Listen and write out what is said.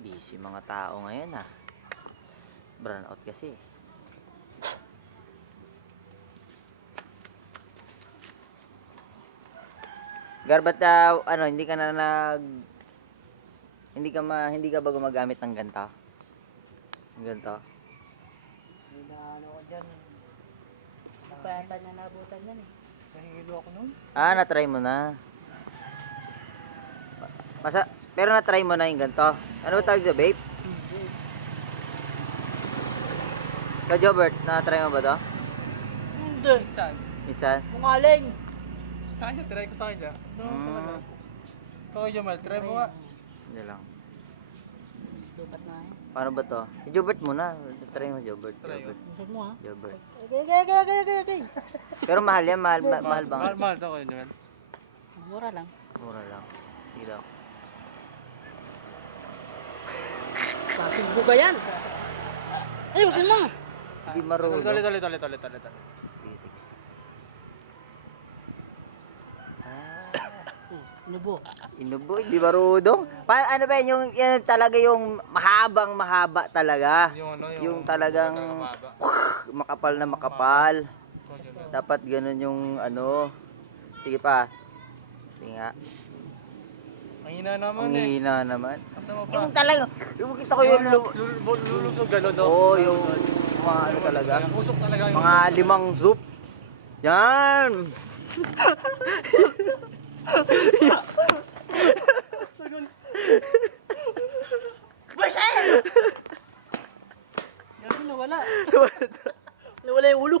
Busy mga tao ngayon ah. Burn out kasi. Garbat ano, hindi ka na hindi ka ba gumagamit ng ganito? Ng ganito? May naano ko dyan. Payatan niya nabutan yan eh. Nahihilo ako nun. Ah, na-try mo na. Pero na-try mo na yung ganito. Ano ba tawag sa vape? Ikaw, Jobert, na-try mo ba to? Hindi. Saan? Minsan? Mungaling. Sa kanya, try ko sa kanya. No, talaga. Ikaw, Jamal, try mo nga. Hindi lang. Lupat na eh. Paano ba to? Si Jobert muna. Try mo, Jobert. Try ko. Jobert. Busog mo ha. Jobert. Okay. Pero mahal yan, mahal ba? Mahal to ko, Jamal. Mura lang. Mura lang. Sige lang. Pasig buga yan. Ayusin mo. Hindi marunong. Tali. Sige. Nubo. Inubo, hindi marunong. Ano ba yun? Yan talaga yung mahaba talaga. Yung ano, Yung talagang makapal na makapal. Dapat ganun yung ano. Sige pa. Sige nga. Ang hina naman Ang eh. hina naman. Asa mo pa? Yung talaga, yung kita ko yung Lulugsog gano'n, no? Oo, yung mga ano talaga. Usok talaga yung... Mga 5 zoop. Yan! Yan nawala. Nawala yung ulo.